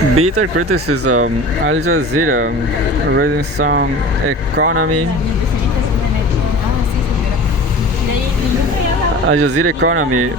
Bitter criticism. Al Jazeera reading some economy. Al Jazeera economy.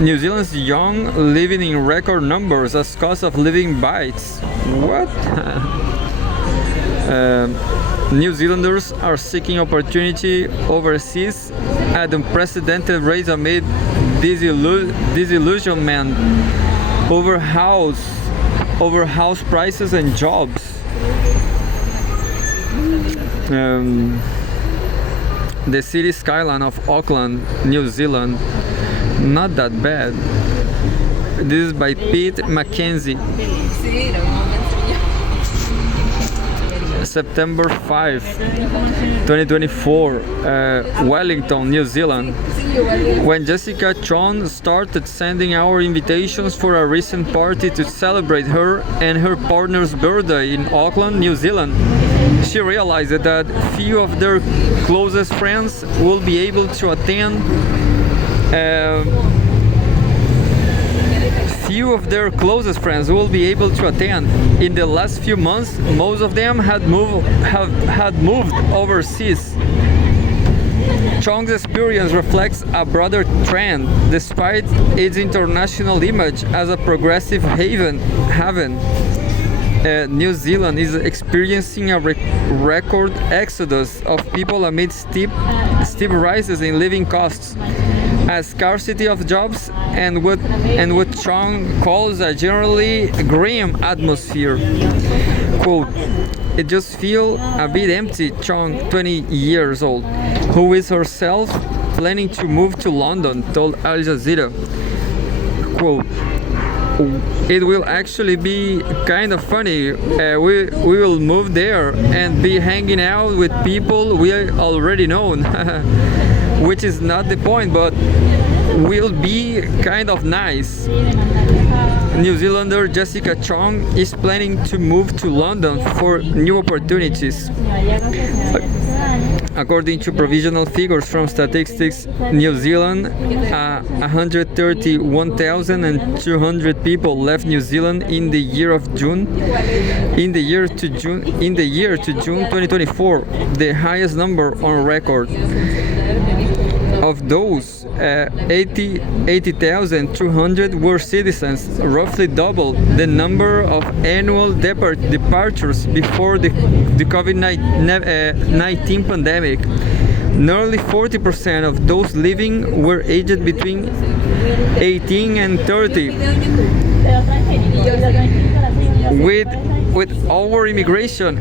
New Zealand's young living in record numbers as cost of living bites. What? New Zealanders are seeking opportunity overseas at unprecedented rates amid disillusionment over house prices and jobs. The city skyline of Auckland, New Zealand, not that bad. This is by Pete Mackenzie. September 5, 2024, Wellington, New Zealand. When Jessica Chon started sending our invitations for a recent party to celebrate her and her partner's birthday in Auckland, New Zealand, she realized that few of their closest friends will be able to attend. Few of their closest friends will be able to attend. In the last few months, most of them had moved overseas. Chong's experience reflects a broader trend, despite its international image as a progressive haven. New Zealand is experiencing a record exodus of people amid steep rises in living costs, a scarcity of jobs, and what Chong calls a generally grim atmosphere. Quote, "It just feels a bit empty," Chong, 20 years old, who is herself planning to move to London, told Al Jazeera. Quote, "It will actually be kind of funny. We will move there and be hanging out with people we already know," which is not the point, but will be kind of nice. New Zealander Jessica Chong is planning to move to London for new opportunities. According to provisional figures from Statistics New Zealand, 131,200 people left New Zealand in the year to June 2024, the highest number on record. Of those, 80,200 were citizens, roughly double the number of annual departures before the COVID-19 pandemic. Nearly 40% of those leaving were aged between 18 and 30. With our immigration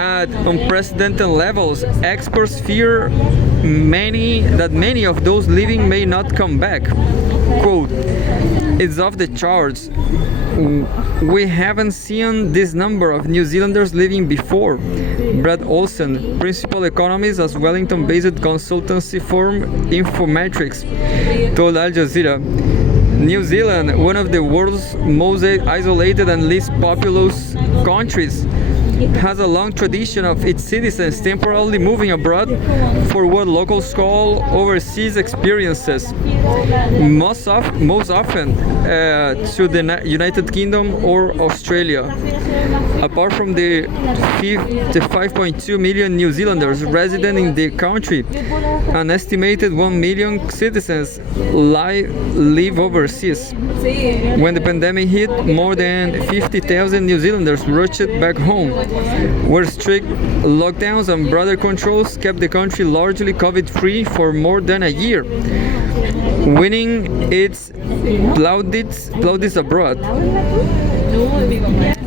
at unprecedented levels, experts fear many of those leaving may not come back. Quote, "It's off the charts. We haven't seen this number of New Zealanders leaving before." Brad Olsen, principal economist at Wellington-based consultancy firm Infometrics, told Al Jazeera. New Zealand, one of the world's most isolated and least populous countries, has a long tradition of its citizens temporarily moving abroad for what locals call overseas experiences, most often to the United Kingdom or Australia. Apart from the 5.2 million New Zealanders resident in the country, an estimated 1 million citizens live overseas. When the pandemic hit, more than 50,000 New Zealanders rushed back home, where strict lockdowns and border controls kept the country largely COVID-free for more than a year, winning its plaudits abroad.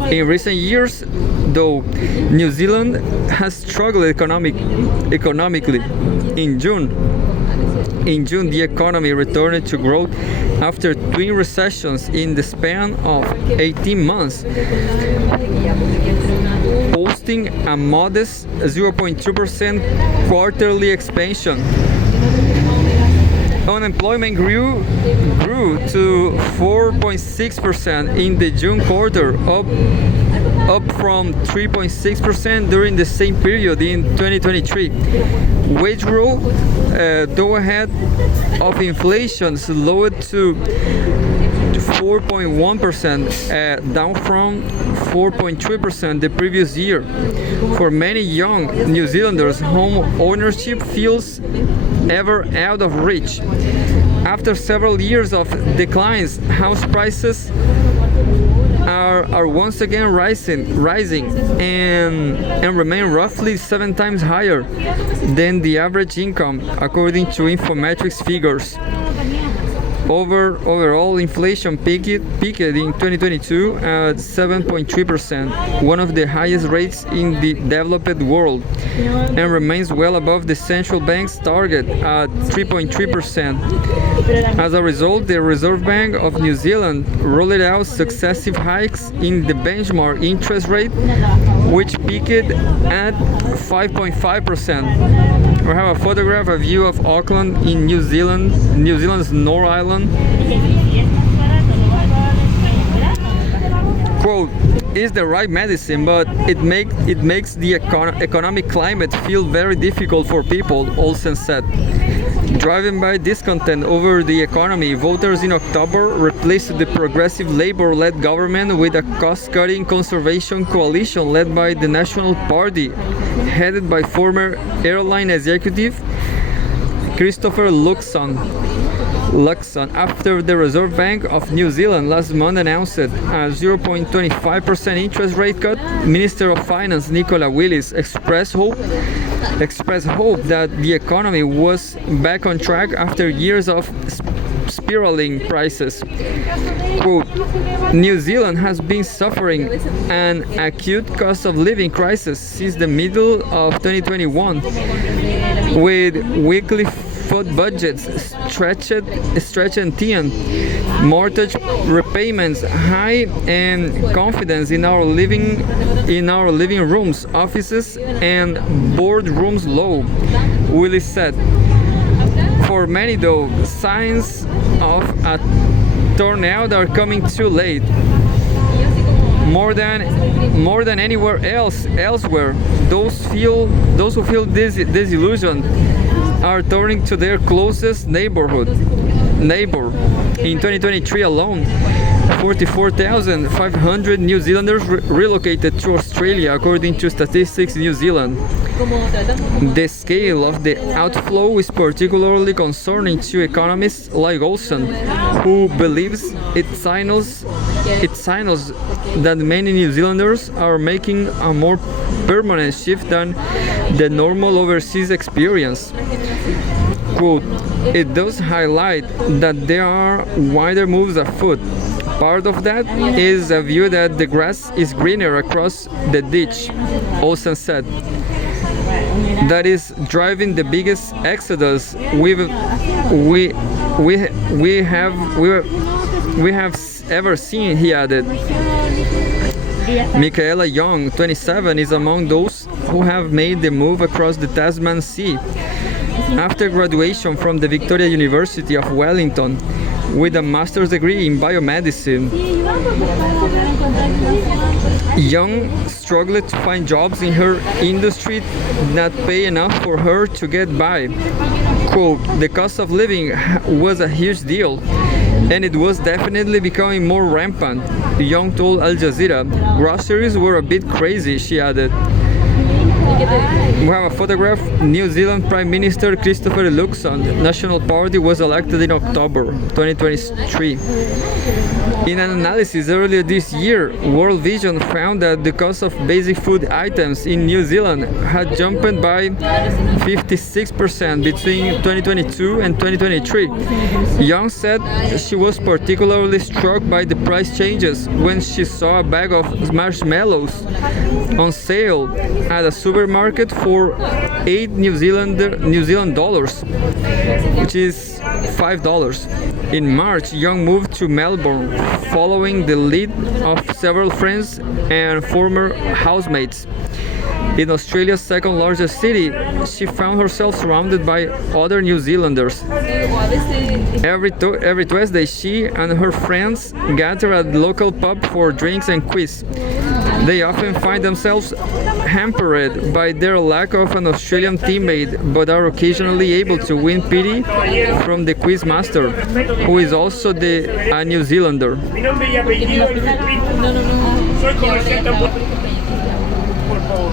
In recent years, though, New Zealand has struggled economically. In June, the economy returned to growth after twin recessions in the span of 18 months, posting a modest 0.2% quarterly expansion. Unemployment grew to 4.6% in the June quarter, up from 3.6% during the same period in 2023. Wage growth, though ahead of inflation, slowed to 4.1%, down from 4.3% the previous year. For many young New Zealanders, home ownership feels ever out of reach. After several years of declines, house prices are once again rising and remain roughly 7 times higher than the average income, according to Infometrics figures. Overall inflation peaked in 2022 at 7.3%, one of the highest rates in the developed world, and remains well above the central bank's target at 3.3%. As a result, the Reserve Bank of New Zealand rolled out successive hikes in the benchmark interest rate, which peaked at 5.5%. We have a photograph, a view of Auckland in New Zealand's North Island. Quote, is the right medicine, but it makes the economic climate feel very difficult for people, Olsen said. Driven by discontent over the economy, voters in October replaced the progressive Labour-led government with a cost-cutting conservation coalition led by the National Party, headed by former airline executive Christopher Luxon, after the Reserve Bank of New Zealand last month announced a 0.25% interest rate cut. Minister of Finance Nicola Willis expressed hope that the economy was back on track after years of spiraling prices. Quote, New Zealand has been suffering an acute cost of living crisis since the middle of 2021, with weekly food budgets stretched and thin, mortgage repayments high, and confidence in our living rooms, offices, and boardrooms low, Willis said. For many, though, signs of a turnaround are coming too late. More than anywhere elsewhere, those who feel disillusioned are turning to their closest neighbor. In 2023 alone, 44,500 New Zealanders relocated to Australia, according to Statistics New Zealand. The scale of the outflow is particularly concerning to economists like Olsen, who believes it signals that many New Zealanders are making a more permanent shift than the normal overseas experience. Quote, it does highlight that there are wider moves afoot. Part of that is a view that the grass is greener across the ditch, Olsen said. That is driving the biggest exodus we have ever seen, he added. Michaela Young, 27, is among those who have made the move across the Tasman Sea. After graduation from the Victoria University of Wellington with a master's degree in biomedicine, Young struggled to find jobs in her industry that pay enough for her to get by. Quote, the cost of living was a huge deal, and it was definitely becoming more rampant, Young told Al Jazeera. Groceries were a bit crazy, she added. We have a photograph. New Zealand Prime Minister Christopher Luxon, National Party, was elected in October 2023. In an analysis earlier this year, World Vision found that the cost of basic food items in New Zealand had jumped by 56% between 2022 and 2023. Young said she was particularly struck by the price changes when she saw a bag of marshmallows on sale at a supermarket for 8 New Zealand dollars, which is $5. In March, Young moved to Melbourne, following the lead of several friends and former housemates. In Australia's second largest city, she found herself surrounded by other New Zealanders. Every Tuesday, she and her friends gather at the local pub for drinks and quiz. They often find themselves hampered by their lack of an Australian teammate, but are occasionally able to win pity from the quiz master, who is also a New Zealander. Mi nombre y apellido es Luis Pinto. Soy comerciante ambulante. Por favor.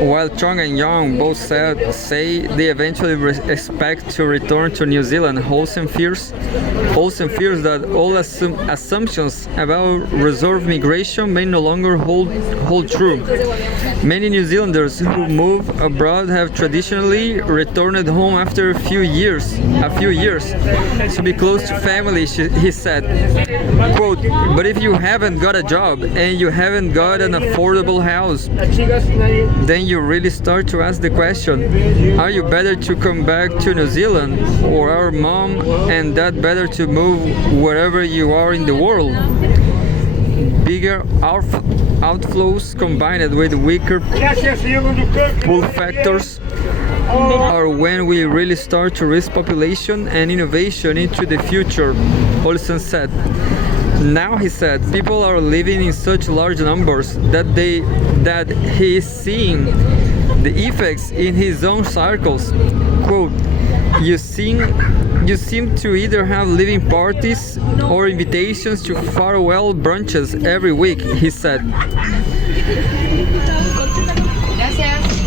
While Chong and Young both say they eventually expect to return to New Zealand, Olsen fears that all assumptions about reserve migration may no longer hold true. Many New Zealanders who move abroad have traditionally returned home after a few years to be close to family, he said. Quote, but if you haven't got a job and you haven't got an affordable house, then you really start to ask the question, are you better to come back to New Zealand, or are mom and dad better to move wherever you are in the world? Bigger outflows combined with weaker pull factors are when we really start to risk population and innovation into the future, Olsen said. Now, he said, people are living in such large numbers that he is seeing the effects in his own circles. Quote, you seem to either have living parties or invitations to farewell brunches every week, he said. Gracias.